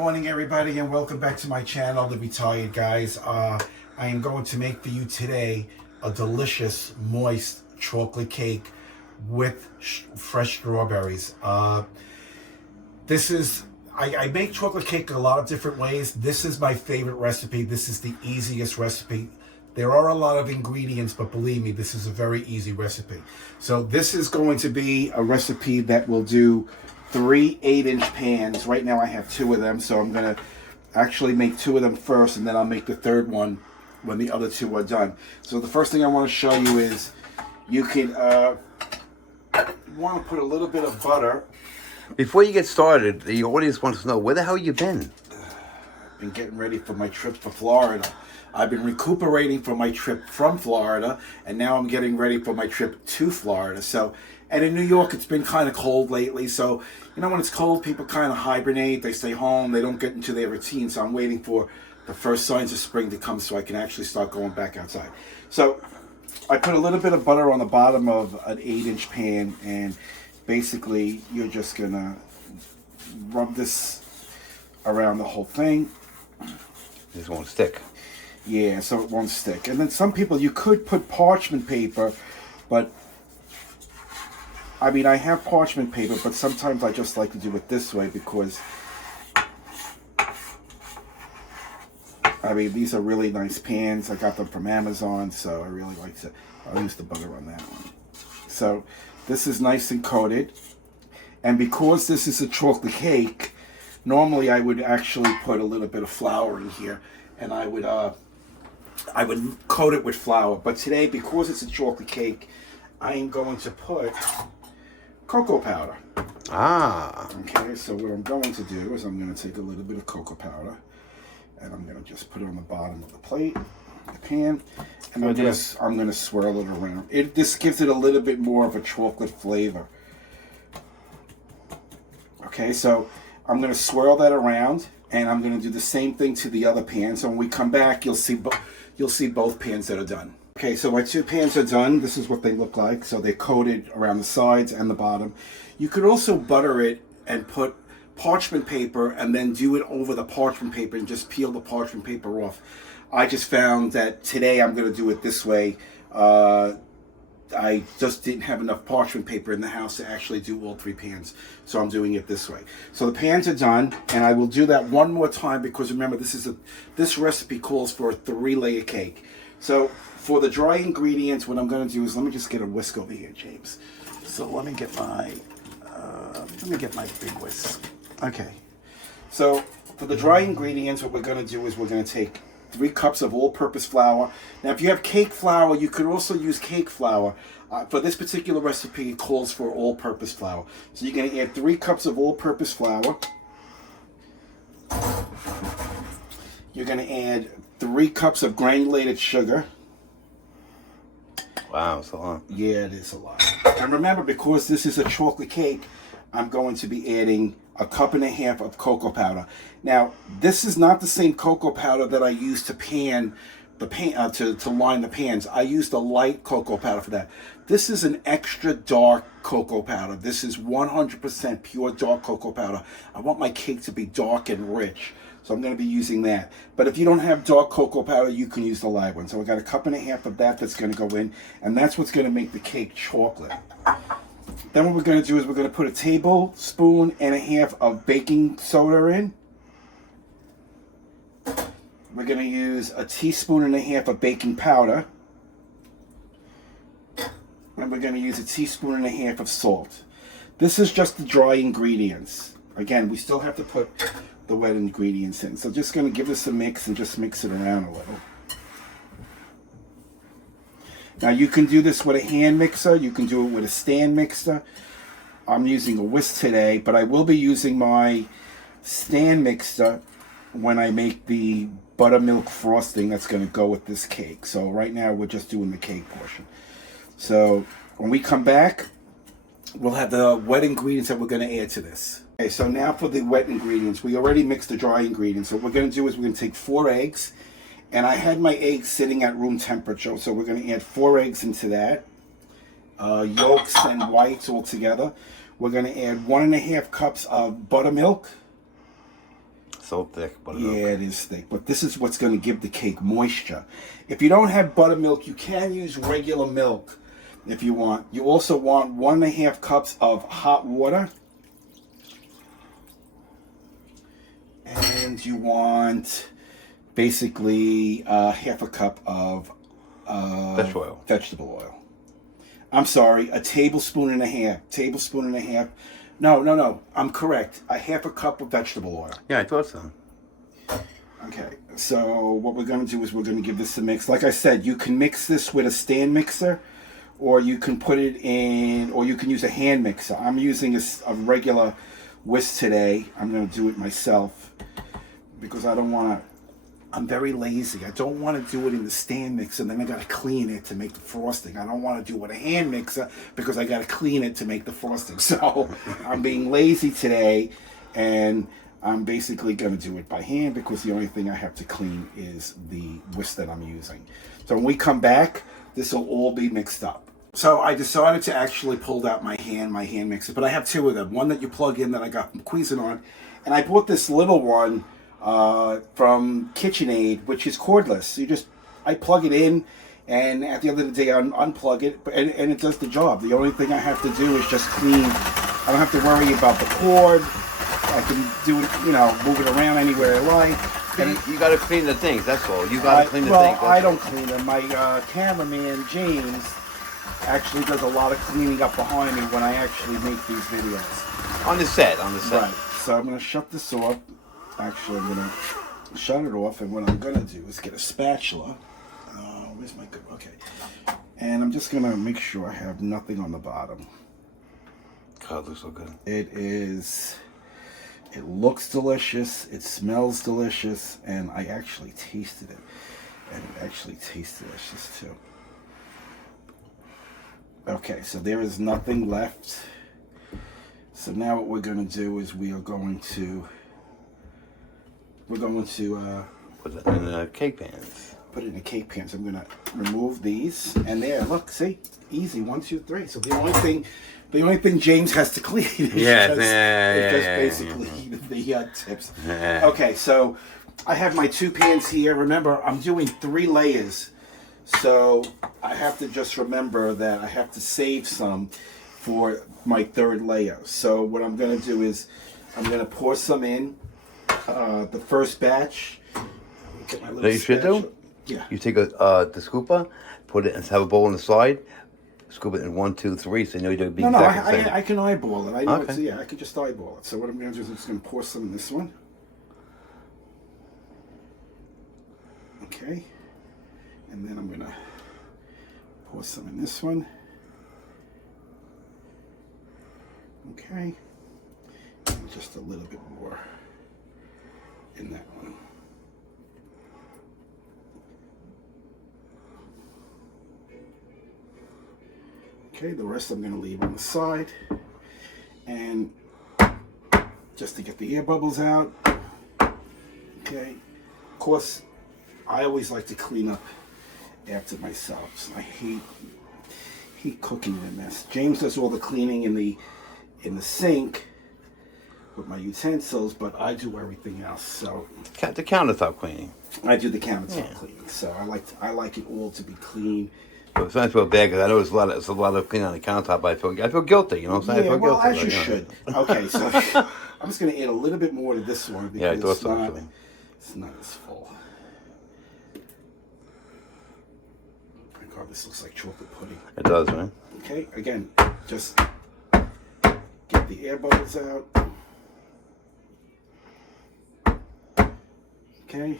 morning, everybody, and welcome back to my channel, The Retired Guys. I am going to make for you today a delicious, moist chocolate cake with fresh strawberries. I make chocolate cake a lot of different ways. This is my favorite recipe. This is the easiest recipe. There are a lot of ingredients, but believe me, this is a very easy recipe. So this is going to be a recipe that will do 3 8-inch pans. Right now I have 2 of them, so I'm going to actually make 2 of them first, and then I'll make the third one when the other 2 are done. So the first thing I want to show you is you can want to put a little bit of butter. Before you get started, the audience wants to know, where the hell you been? I've been getting ready for my trip for Florida. I've been recuperating from my trip from Florida, and now I'm getting ready for my trip to Florida. And in New York, it's been kind of cold lately. So, you know, when it's cold, people kind of hibernate. They stay home. They don't get into their routine. So I'm waiting for the first signs of spring to come so I can actually start going back outside. So I put a little bit of butter on the bottom of an 8-inch pan, and basically you're just going to rub this around the whole thing. This won't stick. Yeah, so it won't stick. And then some people, you could put parchment paper, but I mean, I have parchment paper, but sometimes I just like to do it this way because, I mean, these are really nice pans. I got them from Amazon, so I really like to, I'll use the butter on that one. So this is nice and coated. And because this is a chocolate cake, normally I would actually put a little bit of flour in here, and I would coat it with flour. But today, because it's a chocolate cake, I am going to put cocoa powder. Okay, so what I'm going to do is I'm going to take a little bit of cocoa powder, and I'm going to just put it on the bottom of the plate, the pan, and I'm going to swirl it around. This gives it a little bit more of a chocolate flavor. Okay, so I'm going to swirl that around, and I'm going to do the same thing to the other pan. So when we come back, you'll see both pans that are done. Okay, so my 2 pans are done. This is what they look like. So they're coated around the sides and the bottom. You could also butter it and put parchment paper and then do it over the parchment paper and just peel the parchment paper off. I just found that today I'm going to do it this way. I just didn't have enough parchment paper in the house to actually do all 3 pans, so I'm doing it this way. So the pans are done, and I will do that one more time because remember, this recipe calls for a 3-layer cake. So for the dry ingredients, what I'm going to do is, let me just get a whisk over here, James. So let me get my big whisk. Okay. So for the dry ingredients, what we're going to do is we're going to take 3 cups of all-purpose flour. Now, if you have cake flour, you could also use cake flour. For this particular recipe, it calls for all-purpose flour. So you're going to add 3 cups of all-purpose flour. You're going to add 3 cups of granulated sugar. Wow, it's a lot. Yeah, it is a lot. And remember, because this is a chocolate cake, I'm going to be adding 1.5 cups of cocoa powder. Now, this is not the same cocoa powder that I use to pan the pan to line the pans. I used a light cocoa powder for that. This is an extra dark cocoa powder. This is 100% pure dark cocoa powder. I want my cake to be dark and rich, so I'm going to be using that. But if you don't have dark cocoa powder, you can use the light one. So I got 1.5 cups of that that's going to go in, and that's what's going to make the cake chocolate. Then what we're going to do is we're going to put 1.5 tablespoons of baking soda in. We're going to use 1.5 teaspoons of baking powder. And we're going to use 1.5 teaspoons of salt. This is just the dry ingredients. Again, we still have to put the wet ingredients in. So just going to give this a mix and just mix it around a little. Now you can do this with a hand mixer, you can do it with a stand mixer. I'm using a whisk today, but I will be using my stand mixer when I make the buttermilk frosting that's going to go with this cake. So right now we're just doing the cake portion. So when we come back, we'll have the wet ingredients that we're going to add to this. Okay, so now for the wet ingredients. We already mixed the dry ingredients. So what we're going to do is we're going to take 4 eggs. And I had my eggs sitting at room temperature, so we're going to add 4 eggs into that. Yolks and whites all together. We're going to add 1.5 cups of buttermilk. so thick. Yeah, it is thick. But this is what's going to give the cake moisture. If you don't have buttermilk, you can use regular milk if you want. You also want 1.5 cups of hot water. And you want basically 1/2 cup of vegetable oil. I'm sorry, a tablespoon and a half. No. I'm correct. 1/2 cup of vegetable oil. Yeah, I thought so. Okay, so what we're going to do is we're going to give this a mix. Like I said, you can mix this with a stand mixer, or you can put it in, or you can use a hand mixer. I'm using a regular whisk today. I'm going to do it myself because I don't want to. I'm very lazy. I don't want to do it in the stand mixer, and then I got to clean it to make the frosting. I don't want to do it with a hand mixer because I got to clean it to make the frosting. So I'm being lazy today, and I'm basically going to do it by hand because the only thing I have to clean is the whisk that I'm using. So when we come back, this will all be mixed up. So I decided to actually pull out my hand mixer, but I have 2 of them. One that you plug in that I got from Cuisinart, and I bought this little one from KitchenAid, which is cordless. I plug it in, and at the end of the day, I unplug it, and it does the job. The only thing I have to do is just clean. I don't have to worry about the cord. I can do it, move it around anywhere I like. And you got to clean the things. That's all. You got to clean the things. Well, I don't clean them. My cameraman James actually does a lot of cleaning up behind me when I actually make these videos. On the set. Right. So I'm going to shut this off. Actually, I'm going to shut it off, and what I'm going to do is get a spatula. Where's my good? Okay. And I'm just going to make sure I have nothing on the bottom. God, it looks so good. It looks delicious, it smells delicious, and I actually tasted it. And it actually tastes delicious too. Okay, so there is nothing left. So now what we're going to do is we're going to put it in the cake pans. Put it in the cake pans. I'm going to remove these, and there, look, see, easy, 1, 2, 3. So the only thing James has to clean is basically the tips. Yeah. Okay, so I have my 2 pans here. Remember, I'm doing 3 layers, so I have to just remember that I have to save some for my 3rd layer. So what I'm going to do is I'm going to pour some in the first batch. Get my That you should do? Yeah. You take the scooper, put it and have a bowl on the side. Scoop it in 1, 2, 3, so you know you'll be exactly the same. I can eyeball it. I know okay. I can just eyeball it. So what I'm going to do is I'm just going to pour some in this one. Okay. And then I'm going to pour some in this one. Okay. And just a little bit more in that one. Okay, the rest I'm going to leave on the side, and just to get the air bubbles out. Okay, of course, I always like to clean up after myself. So I hate cooking in a mess. James does all the cleaning in the sink with my utensils, but I do everything else. So the countertop cleaning. I do the countertop cleaning. So I like it all to be clean. But sometimes I feel bad because I know it's a lot of cleaning on the countertop. But I feel guilty, you know what I'm saying? Yeah, I feel guilty. As you should. Okay, so I'm just going to add a little bit more to this one because I thought so. It's not as full. My God, this looks like chocolate pudding. It does, right? Okay, again, just get the air bubbles out. Okay.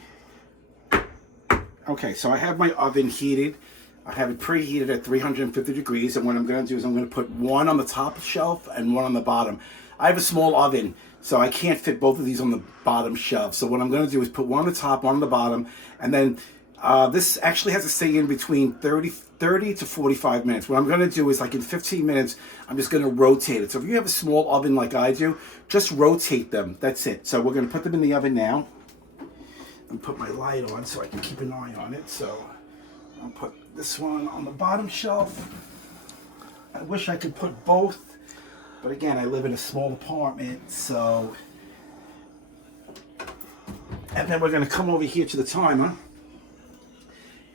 Okay, so I have my oven heated. I have it preheated at 350 degrees, and what I'm going to do is I'm going to put one on the top shelf and one on the bottom. I have a small oven, so I can't fit both of these on the bottom shelf. So what I'm going to do is put one on the top, one on the bottom, and then this actually has to stay in between 30 to 45 minutes. What I'm going to do is, like in 15 minutes, I'm just going to rotate it. So if you have a small oven like I do, just rotate them. That's it. So we're going to put them in the oven now. And put my light on so I can keep an eye on it. So I'll put this one on the bottom shelf. I wish I could put both, but again, I live in a small apartment, so And then we're going to come over here to the timer.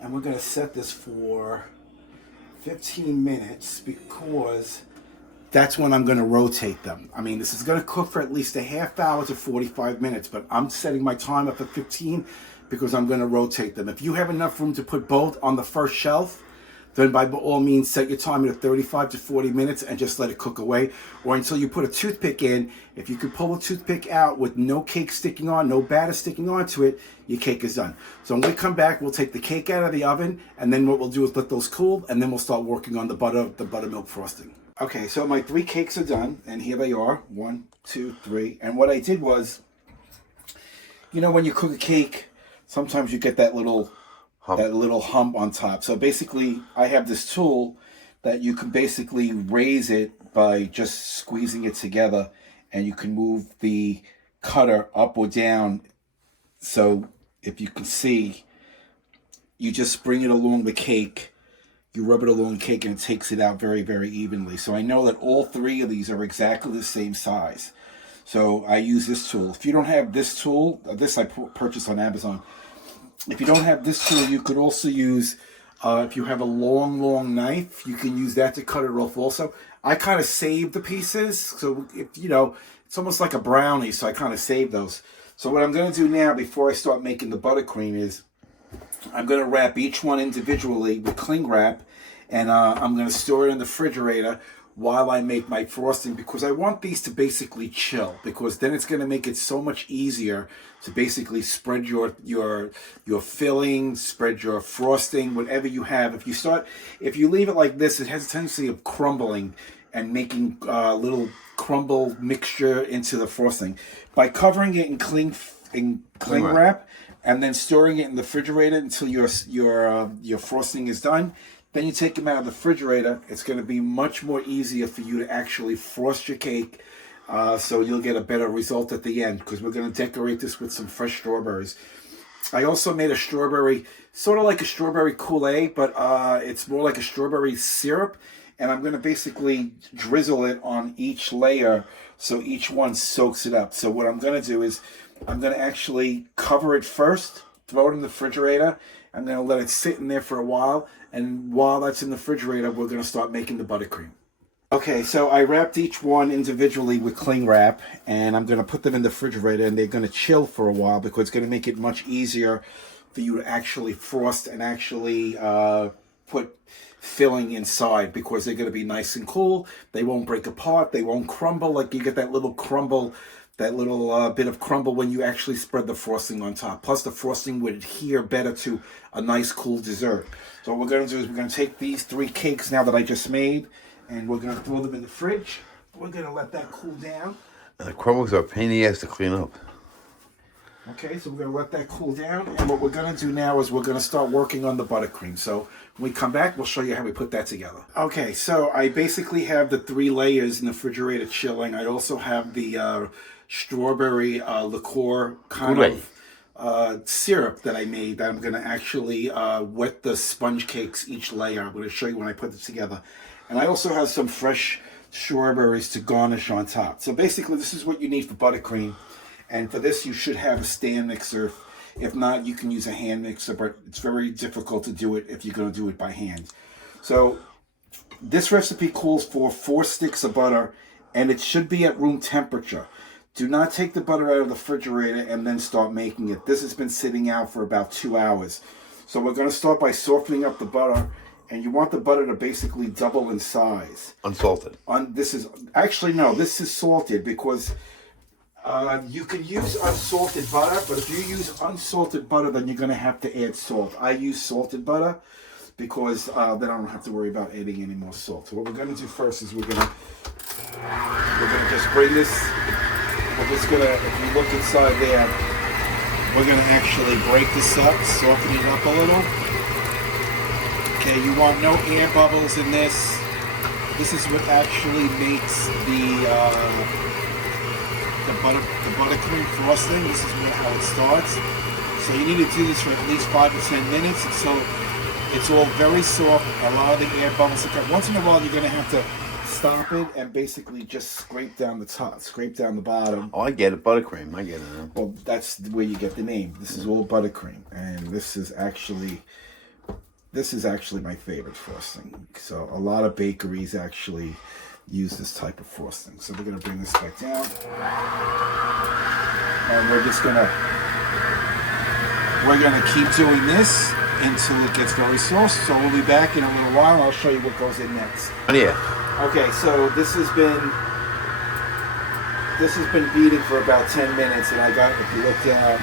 And we're going to set this for 15 minutes because that's when I'm going to rotate them. I mean, this is going to cook for at least a half hour to 45 minutes, but I'm setting my timer for 15 because I'm going to rotate them. If you have enough room to put both on the first shelf, then by all means set your timer to 35 to 40 minutes and just let it cook away, or until you put a toothpick in. If you could pull a toothpick out with no cake sticking on, no batter sticking onto it, your cake is done. So when we come back, we'll take the cake out of the oven, and then what we'll do is let those cool, and then we'll start working on the buttermilk frosting. Okay, so my 3 cakes are done, and here they are, 1, 2, 3. And what I did was, you know, when you cook a cake, sometimes you get that little hump on top. So basically, I have this tool that you can basically raise it by just squeezing it together, and you can move the cutter up or down. So if you can see, you just bring it along the cake, you rub it along the cake, and it takes it out very, very evenly. So I know that all 3 of these are exactly the same size. So I use this tool. If you don't have this tool, this I purchased on Amazon. If you don't have this tool, you could also use, if you have a long knife, you can use that to cut it off also. I kind of save the pieces, so if, you know, it's almost like a brownie, so I kind of save those. So what I'm going to do now, before I start making the buttercream, is I'm going to wrap each one individually with cling wrap, and I'm going to store it in the refrigerator while I make my frosting, because I want these to basically chill, because then it's going to make it so much easier to basically spread your filling, spread your frosting, whatever you have. If you leave it like this, it has a tendency of crumbling and making a little crumble mixture into the frosting. By covering it in cling wrap and then storing it in the refrigerator until your frosting is done, then you take them out of the refrigerator. It's going to be much more easier for you to actually frost your cake, so you'll get a better result at the end, because we're going to decorate this with some fresh strawberries. I also made a strawberry, sort of like a strawberry Kool-Aid, but it's more like a strawberry syrup, and I'm going to basically drizzle it on each layer so each one soaks it up. So what I'm going to do is I'm going to actually cover it first, throw it in the refrigerator. I'm going to let it sit in there for a while, and while that's in the refrigerator, we're going to start making the buttercream. Okay, so I wrapped each one individually with cling wrap, and I'm going to put them in the refrigerator, and they're going to chill for a while, because it's going to make it much easier for you to actually frost and actually put filling inside, because they're going to be nice and cool. They won't break apart. They won't crumble. Like, you get that little crumble, that little bit of crumble when you actually spread the frosting on top. Plus, the frosting would adhere better to a nice cool dessert. So what we're going to do is we're going to take these 3 cakes now that I just made, and we're going to throw them in the fridge. We're going to let that cool down. The crumbles are a pain in the ass to clean up. Okay, so we're going to let that cool down, and what we're going to do now is we're going to start working on the buttercream. So when we come back, we'll show you how we put that together. Okay, so I basically have the 3 layers in the refrigerator chilling. I also have the strawberry liqueur kind of syrup that I made, that I'm going to actually wet the sponge cakes each layer. I'm going to show you when I put it together. And I also have some fresh strawberries to garnish on top. So basically, this is what you need for buttercream. And for this, you should have a stand mixer. If not, you can use a hand mixer, but it's very difficult to do it if you're going to do it by hand. So this recipe calls for 4 sticks of butter, and it should be at room temperature. Do not take the butter out of the refrigerator and then start making it. This has been sitting out for about 2 hours. So we're going to start by softening up the butter, and you want the butter to basically double in size. Unsalted. This is salted, because you can use unsalted butter, but if you use unsalted butter, then you're going to have to add salt. I use salted butter because then I don't have to worry about adding any more salt. So what we're going to do first is we're going to just bring this. We're just going to, if you look inside there, we're going to actually break this up, soften it up a little. Okay, you want no air bubbles in this. This is what actually makes the buttercream frosting. This is how it starts. So you need to do this for at least 5 to 10 minutes until it's all very soft. A lot of the air bubbles. Once in a while, you're going to have to stop it and basically just scrape down the top, scrape down the bottom. Oh, I get it. Buttercream. I get it now. Well, that's where you get the name. This is all buttercream, and this is actually my favorite frosting. So a lot of bakeries actually use this type of frosting. So we're gonna bring this back down, and we're gonna keep doing this until it gets very soft. So we'll be back in a little while, and I'll show you what goes in next. Yeah. Okay, so this has been beating for about 10 minutes, and if you look down,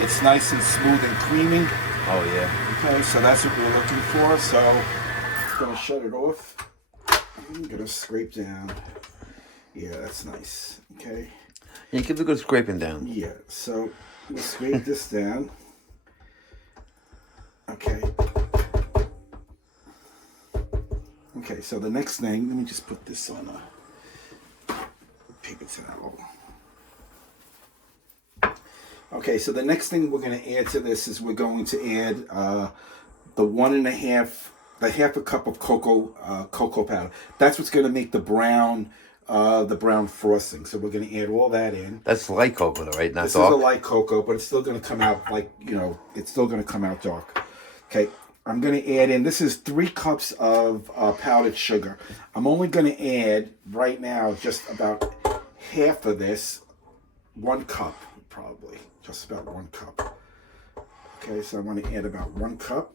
it's nice and smooth and creamy. Oh yeah. Okay, so that's what we're looking for. So I'm gonna shut it off. I'm gonna scrape down. Yeah, that's nice. Okay. Yeah, give it a good scraping down. Yeah, so we'll scrape this down. Okay. Okay, so the next thing, let me just put this on a paper towel. Okay, so the next thing we're going to add to this is we're going to add half a cup of cocoa powder. That's what's going to make the brown frosting. So we're going to add all that in. That's light cocoa, though, right? Not this dark. This is a light cocoa, but it's still going to come out it's still going to come out dark. Okay, I'm going to add in, this is 3 cups of powdered sugar. I'm only going to add right now just about half of this, 1 cup probably, just about 1 cup. Okay, so I'm going to add about 1 cup.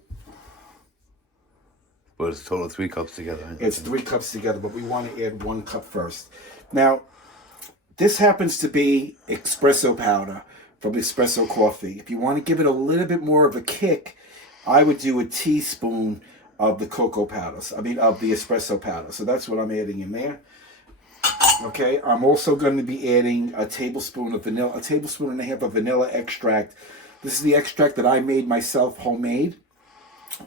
Well, it's a total of 3 cups together. Right? It's 3 cups together, but we want to add 1 cup first. Now, this happens to be espresso powder from espresso coffee. If you want to give it a little bit more of a kick, I would do a teaspoon of the cocoa powder. Of the espresso powder. So that's what I'm adding in there. Okay, I'm also going to be adding a tablespoon and a half of vanilla extract. This is the extract that I made myself, homemade.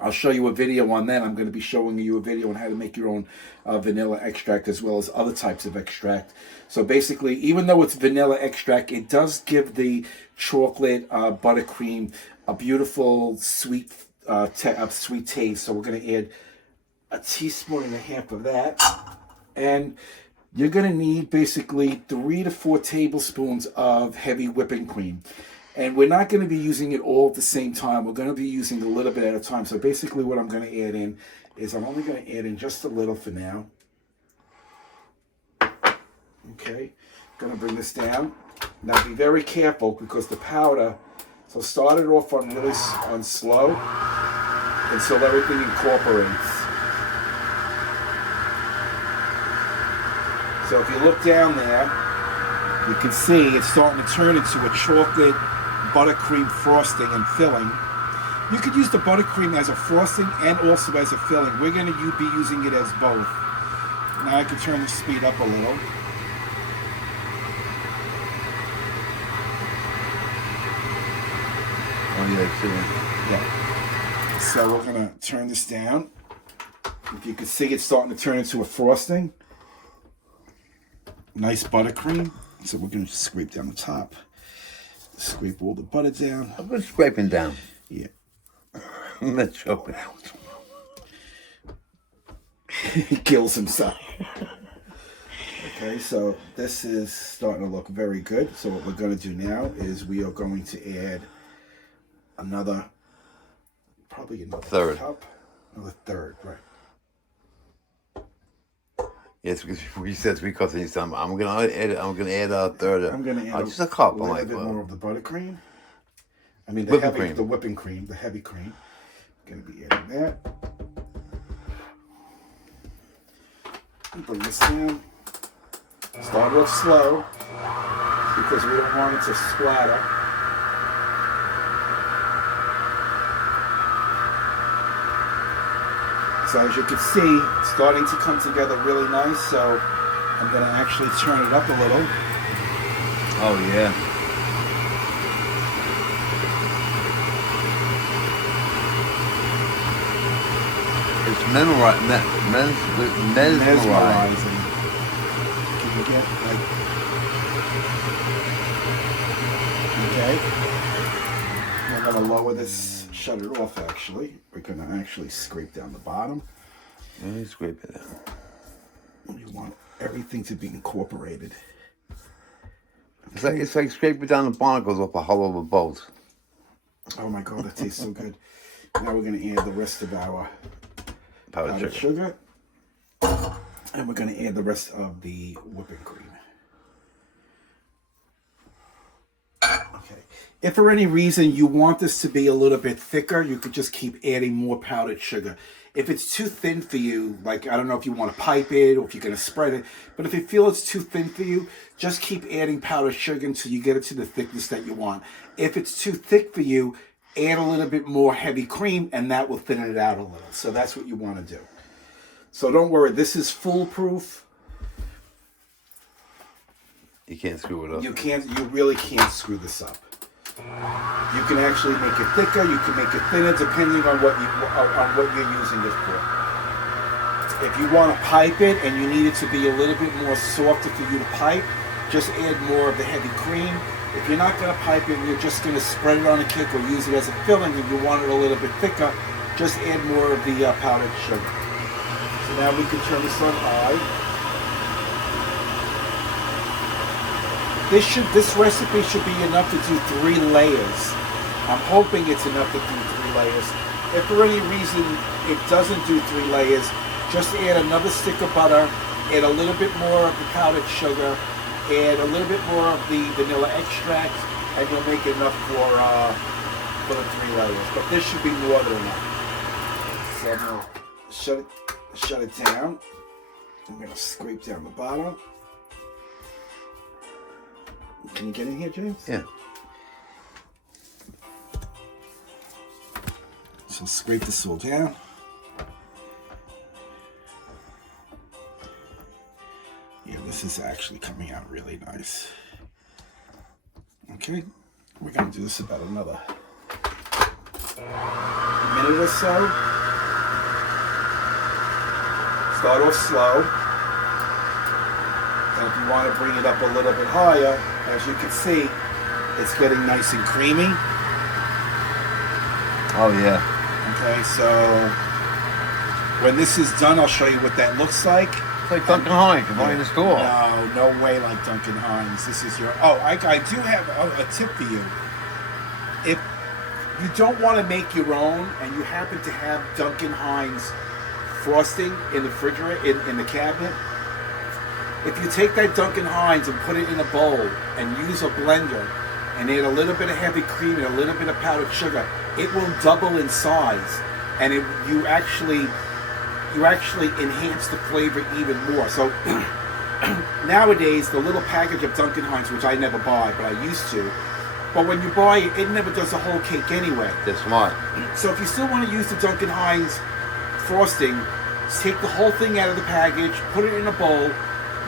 I'll show you a video on that. I'm going to be showing you a video on how to make your own vanilla extract as well as other types of extract. So basically, even though it's vanilla extract, it does give the chocolate buttercream a beautiful sweet taste. So we're going to add a teaspoon and a half of that. And you're going to need basically 3 to 4 tablespoons of heavy whipping cream. And we're not going to be using it all at the same time. We're going to be using a little bit at a time. So basically what I'm going to add in is I'm only going to add in just a little for now. Okay. Going to bring this down. Now be very careful because the powder, so start it off on slow until everything incorporates. So if you look down there, you can see it's starting to turn into a chocolate buttercream frosting and filling. You could use the buttercream as a frosting and also as a filling. We're going to be using it as both. Now I can turn the speed up a little. Oh yeah, yeah. So we're going to turn this down. If you can see, it's starting to turn into a frosting. Nice buttercream. So we're going to scrape down the top. Scrape all the butter down. I'm just scraping down. Yeah. I'm not choking out. He kills himself. Okay, so this is starting to look very good. So what we're going to do now is we are going to add probably another third cup. Another third, right. Yes, because you said 3 cups, and you said I'm gonna add a third. I'm gonna add just a cup. A little bit more of the buttercream. I mean the whipping cream, the heavy cream. I'm gonna be adding that. Bring this down. Start off slow because we don't want it to splatter. So as you can see, it's starting to come together really nice. So I'm going to actually turn it up a little. Oh yeah. It's mesmerizing. Can you get okay? We're going to lower this, shut it off actually. We're going to actually scrape down the bottom. Let me scrape it down. You want everything to be incorporated. It's like scraping down the barnacles off a hull of a boat. Oh my God, that tastes so good. Now we're going to add the rest of our powdered sugar. And we're going to add the rest of the whipping cream. Okay. If for any reason you want this to be a little bit thicker, you could just keep adding more powdered sugar. If it's too thin for you, like I don't know if you want to pipe it or if you're going to spread it, but if you feel it's too thin for you, just keep adding powdered sugar until you get it to the thickness that you want. If it's too thick for you, add a little bit more heavy cream and that will thin it out a little. So that's what you want to do. So don't worry, this is foolproof. You can't screw it up. You really can't screw this up. You can actually make it thicker, you can make it thinner depending on what you're using it for. If you want to pipe it and you need it to be a little bit more softer for you to pipe, just add more of the heavy cream. If you're not going to pipe it and you're just going to spread it on a cake or use it as a filling and you want it a little bit thicker, just add more of the powdered sugar. So now we can turn this on high. This recipe should be enough to do 3 layers. I'm hoping it's enough to do 3 layers. If for any reason it doesn't do 3 layers, just add another stick of butter, add a little bit more of the powdered sugar, add a little bit more of the vanilla extract, and you'll make enough for the 3 layers. But this should be more than enough. So I'm gonna shut it down. I'm gonna scrape down the bottom. Can you get in here, James? Yeah. So scrape this all down. Yeah, this is actually coming out really nice. Okay, we're gonna do this about another minute or so. Start off slow. And if you want to bring it up a little bit higher, as you can see, it's getting nice and creamy. Oh yeah. Okay, so when this is done, I'll show you what that looks like. It's like Duncan Hines, you're going to school. No way like Duncan Hines. This is your... Oh, I do have a tip for you. If you don't want to make your own and you happen to have Duncan Hines frosting in the refrigerator, in the cabinet, if you take that Duncan Hines and put it in a bowl and use a blender and add a little bit of heavy cream and a little bit of powdered sugar, it will double in size, and you actually enhance the flavor even more. So nowadays, the little package of Duncan Hines, which I never buy, but I used to, but when you buy it, it never does the whole cake anyway. They're smart. So if you still want to use the Duncan Hines frosting, take the whole thing out of the package, put it in a bowl,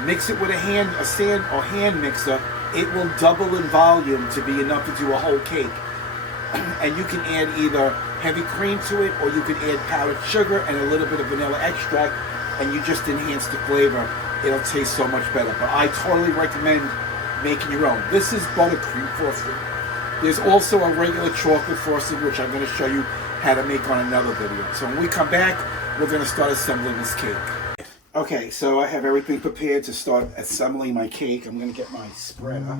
mix it with a hand mixer. It will double in volume to be enough to do a whole cake. And you can add either heavy cream to it, or you can add powdered sugar and a little bit of vanilla extract, and you just enhance the flavor. It'll taste so much better. But I totally recommend making your own. This is buttercream frosting. There's also a regular chocolate frosting, which I'm going to show you how to make on another video. So when we come back, we're going to start assembling this cake. Okay, so I have everything prepared to start assembling my cake. I'm going to get my spreader. I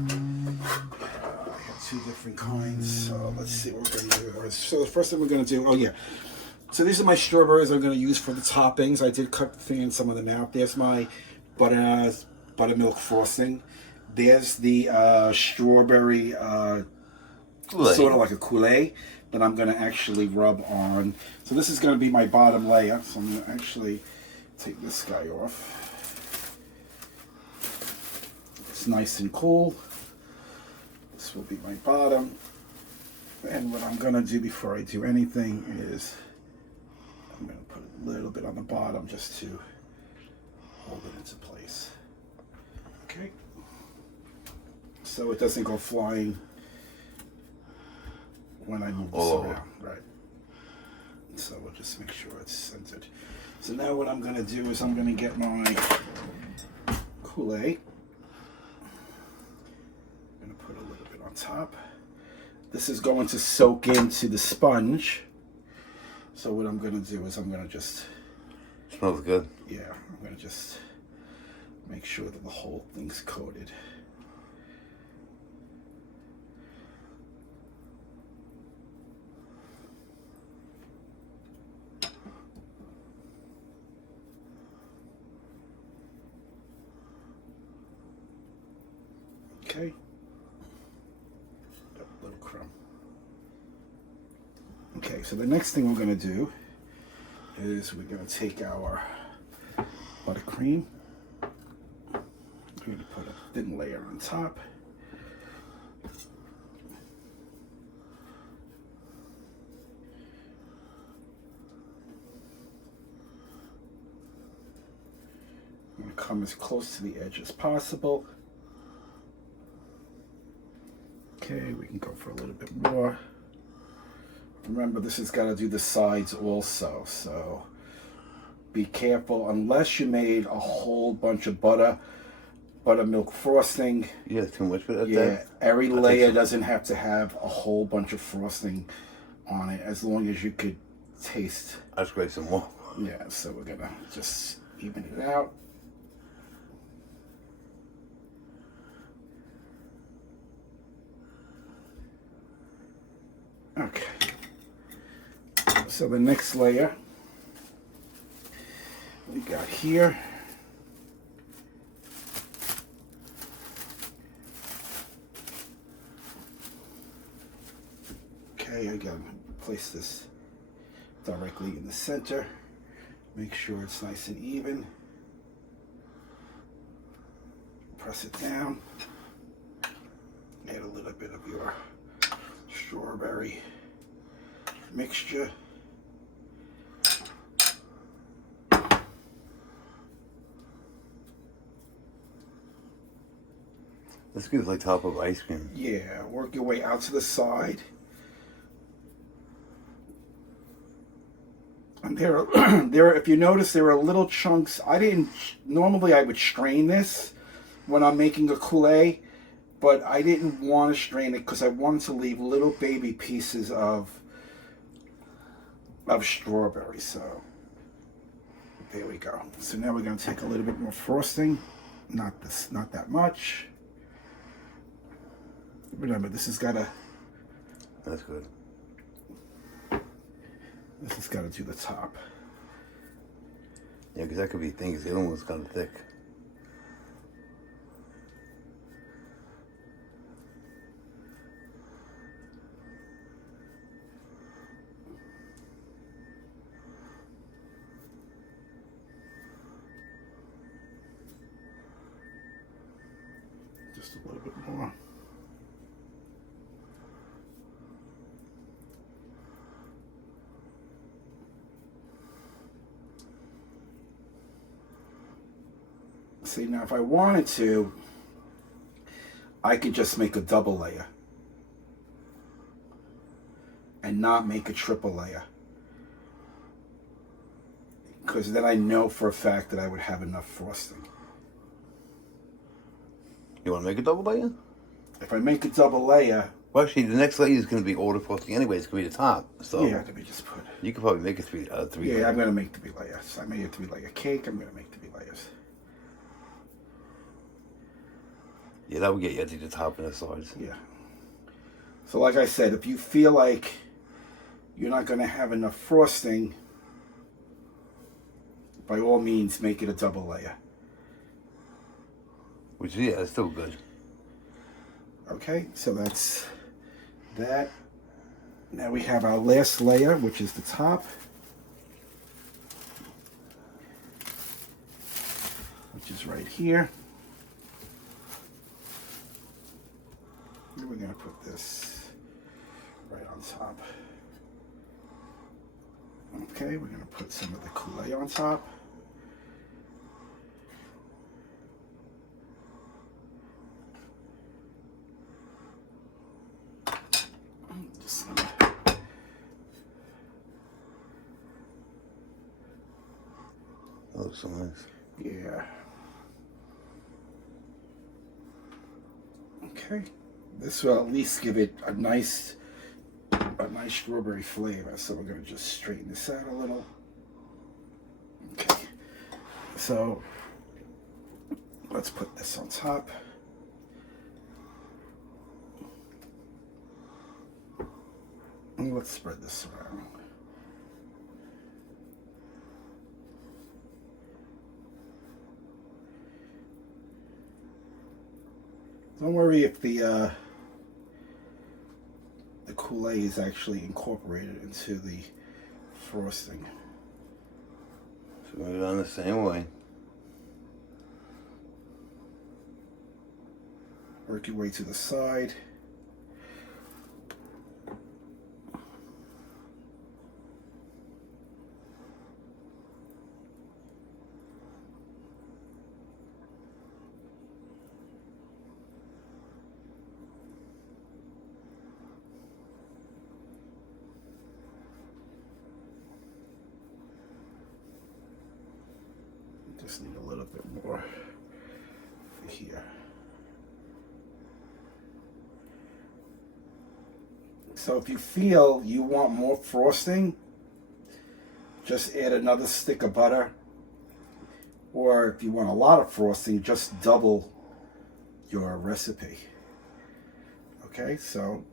have 2 different kinds. So let's see what we're going to do. So the first thing we're going to do, so these are my strawberries I'm going to use for the toppings. I did cut some of them out. There's my buttermilk frosting. There's the strawberry, sort of like a coulis, that I'm going to actually rub on. So this is going to be my bottom layer. So I'm going to actually take this guy off. It's nice and cool. This will be my bottom. And what I'm going to do before I do anything is I'm going to put a little bit on the bottom just to hold it into place. Okay. So it doesn't go flying when I move this around. Right. So we'll just make sure it's centered. So now what I'm going to do is I'm going to get my coulis. I'm going to put a little bit on top. This is going to soak into the sponge. So what I'm going to do is I'm going to just... Smells good. Yeah, I'm going to just Make sure that the whole thing's coated. Okay. A little crumb. Okay, so the next thing we're going to do is we're going to take our buttercream. We're going to put a thin layer on top. I'm going to come as close to the edge as possible. Okay, we can go for a little bit more. Remember, this has got to do the sides also, so be careful. Unless you made a whole bunch of buttermilk frosting. Yeah, too much for that. Yeah, every layer doesn't have to have a whole bunch of frosting on it, as long as you could taste. I'll scrape some more. Yeah, so we're gonna just even it out. Okay. So the next layer we got here. Okay, I gotta place this directly in the center. Make sure it's nice and even. Press it down. Add a little bit of your strawberry mixture. This gives like top of ice cream. Yeah, work your way out to the side. And there are, if you notice, there are little chunks. Normally I would strain this when I'm making a coulis, but I didn't want to strain it because I wanted to leave little baby pieces of strawberry. So there we go. So now we're going to take a little bit more frosting. Not that much. Remember, this has got to. That's good. This has got to do the top. Yeah, because that could be things. The other one's kind of thick. Just a little bit more. See, now if I wanted to, I could just make a double layer and not make a triple layer, because then I know for a fact that I would have enough frosting. You want to make a double layer? If I make a double layer... Well, actually, the next layer is going to be all the frosting anyway. It's going to be the top. So yeah, let me just put... You could probably make a three yeah, layer. I'm going to make 3 layers. I made a 3-layer cake. I'm going to make 3 layers. Yeah, that would get you to the top and the sides. Yeah. So like I said, if you feel like you're not going to have enough frosting, by all means, make it a double layer. Which, yeah, it's still good. Okay, so that's that. Now we have our last layer, which is the top. Which is right here. And we're going to put this right on top. Okay, we're going to put some of the coulis on top. That looks so nice. Yeah. Okay. This will at least give it a nice strawberry flavor. So we're going to just straighten this out a little. Okay. So let's put this on top. And let's spread this around. Don't worry if the Kool-Aid is actually incorporated into the frosting. So we're done the same way. Work your way to the side. Just need a little bit more here. So if you feel you want more frosting, just add another stick of butter. Or if you want a lot of frosting, just double your recipe. Okay, so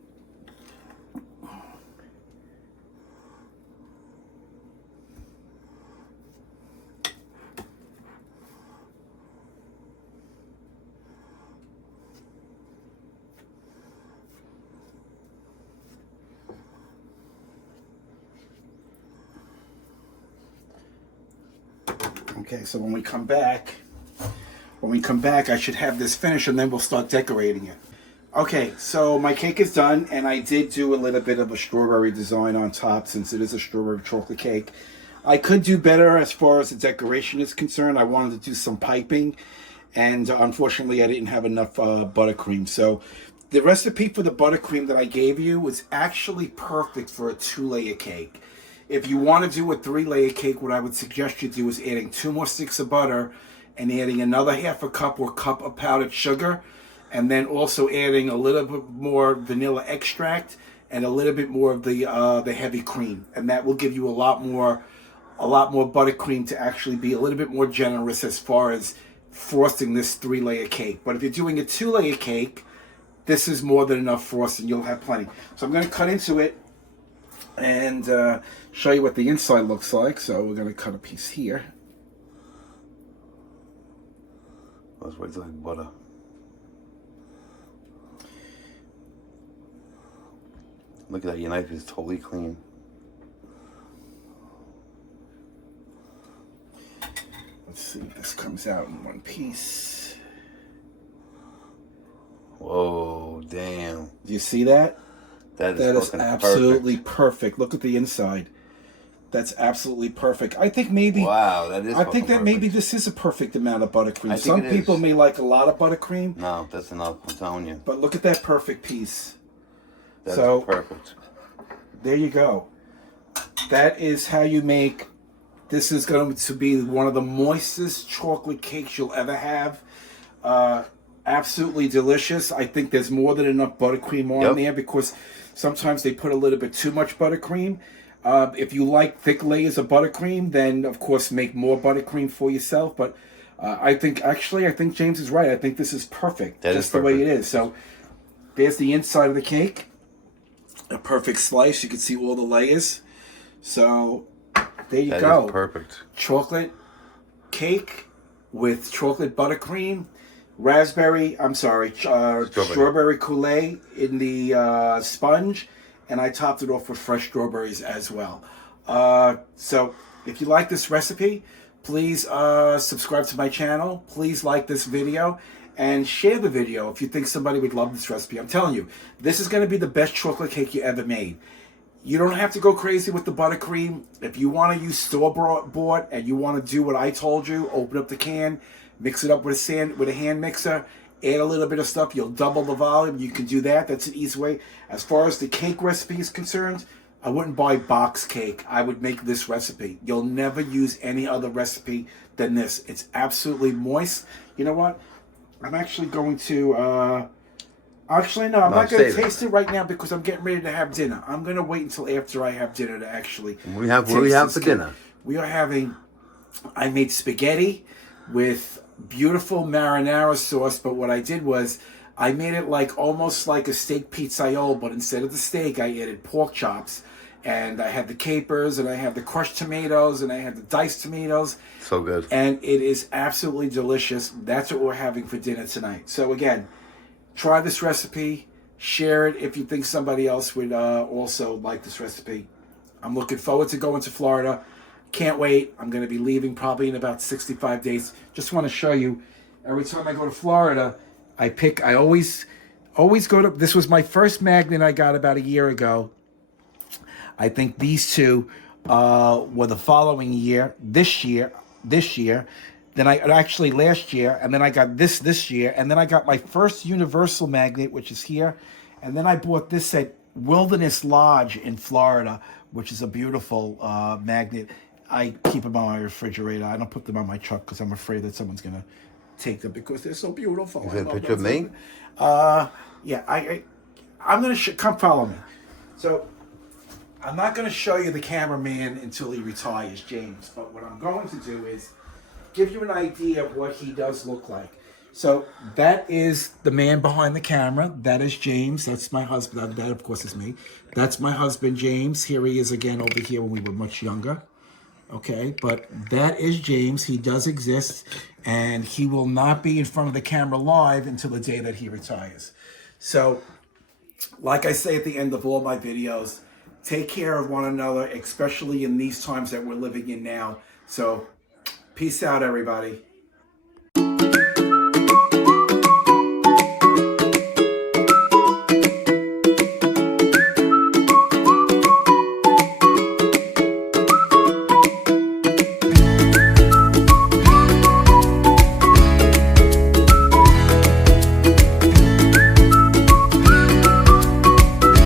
okay, so when we come back, I should have this finished and then we'll start decorating it. Okay, so my cake is done, and I did do a little bit of a strawberry design on top since it is a strawberry chocolate cake. I could do better as far as the decoration is concerned. I wanted to do some piping, and unfortunately I didn't have enough buttercream. So the recipe for the buttercream that I gave you was actually perfect for a 2-layer cake. If you want to do a 3-layer cake, what I would suggest you do is adding 2 more sticks of butter and adding another half a cup or cup of powdered sugar, and then also adding a little bit more vanilla extract and a little bit more of the heavy cream, and that will give you a lot more buttercream to actually be a little bit more generous as far as frosting this 3-layer cake. But if you're doing a 2-layer cake, this is more than enough frosting. You'll have plenty. So I'm going to cut into it and show you what the inside looks like. So we're going to cut a piece here. Let's wait till like butter. Look at that, your knife is totally clean. Let's see if this comes out in one piece. Whoa, damn. Do you see that? That is absolutely perfect. Look at the inside. That's absolutely perfect. I think maybe. Wow, that is. I think that perfect. maybe this is a perfect amount of buttercream. Some people may like a lot of buttercream. No, that's enough. I'm telling you. But look at that perfect piece. That's perfect. There you go. That is how you make. This is going to be one of the moistest chocolate cakes you'll ever have. Absolutely delicious. I think there's more than enough buttercream on there because sometimes they put a little bit too much buttercream. If you like thick layers of buttercream, then of course make more buttercream for yourself. But I think James is right. I think this is perfect, just the way it is. So there's the inside of the cake, a perfect slice. You can see all the layers. So there you go. That is perfect. Chocolate cake with chocolate buttercream, strawberry Kool-Aid in the sponge. And I topped it off with fresh strawberries as well. So if you like this recipe, please subscribe to my channel. Please like this video and share the video if you think somebody would love this recipe. I'm telling you, this is going to be the best chocolate cake you ever made. You don't have to go crazy with the buttercream. If you want to use store-bought and you want to do what I told you, open up the can, mix it up with a hand mixer, add a little bit of stuff, you'll double the volume. You can do that. That's an easy way. As far as the cake recipe is concerned, I wouldn't buy box cake. I would make this recipe. You'll never use any other recipe than this. It's absolutely moist. You know what? I'm actually going to... I'm not going to taste it right now because I'm getting ready to have dinner. I'm going to wait until after I have dinner to actually... What do we have for dinner? We are having... I made spaghetti with beautiful marinara sauce, but what I did was I made it like almost like a steak pizzaiolo, but instead of the steak, I added pork chops. And I had the capers, and I have the crushed tomatoes, and I have the diced tomatoes. So good. And it is absolutely delicious. That's what we're having for dinner tonight. So again, try this recipe. Share it if you think somebody else would also like this recipe. I'm looking forward to going to Florida. Can't wait. I'm going to be leaving probably in about 65 days. Just want to show you, every time I go to Florida, I always go to, this was my first magnet I got about a year ago. I think these two were the following year, this year. Then I actually last year, and then I got this year, and then I got my first universal magnet, which is here, and then I bought this at Wilderness Lodge in Florida, which is a beautiful magnet. I keep them on my refrigerator. I don't put them on my truck because I'm afraid that someone's gonna take them because they're so beautiful. Is that a picture of me? Yeah, I'm gonna come follow me. So. I'm not going to show you the cameraman until he retires, James. But what I'm going to do is give you an idea of what he does look like. So that is the man behind the camera. That is James. That's my husband. That, of course, is me. That's my husband, James. Here he is again over here when we were much younger. Okay, but that is James. He does exist, and he will not be in front of the camera live until the day that he retires. So, like I say at the end of all my videos, take care of one another, especially in these times that we're living in now. So, peace out, everybody.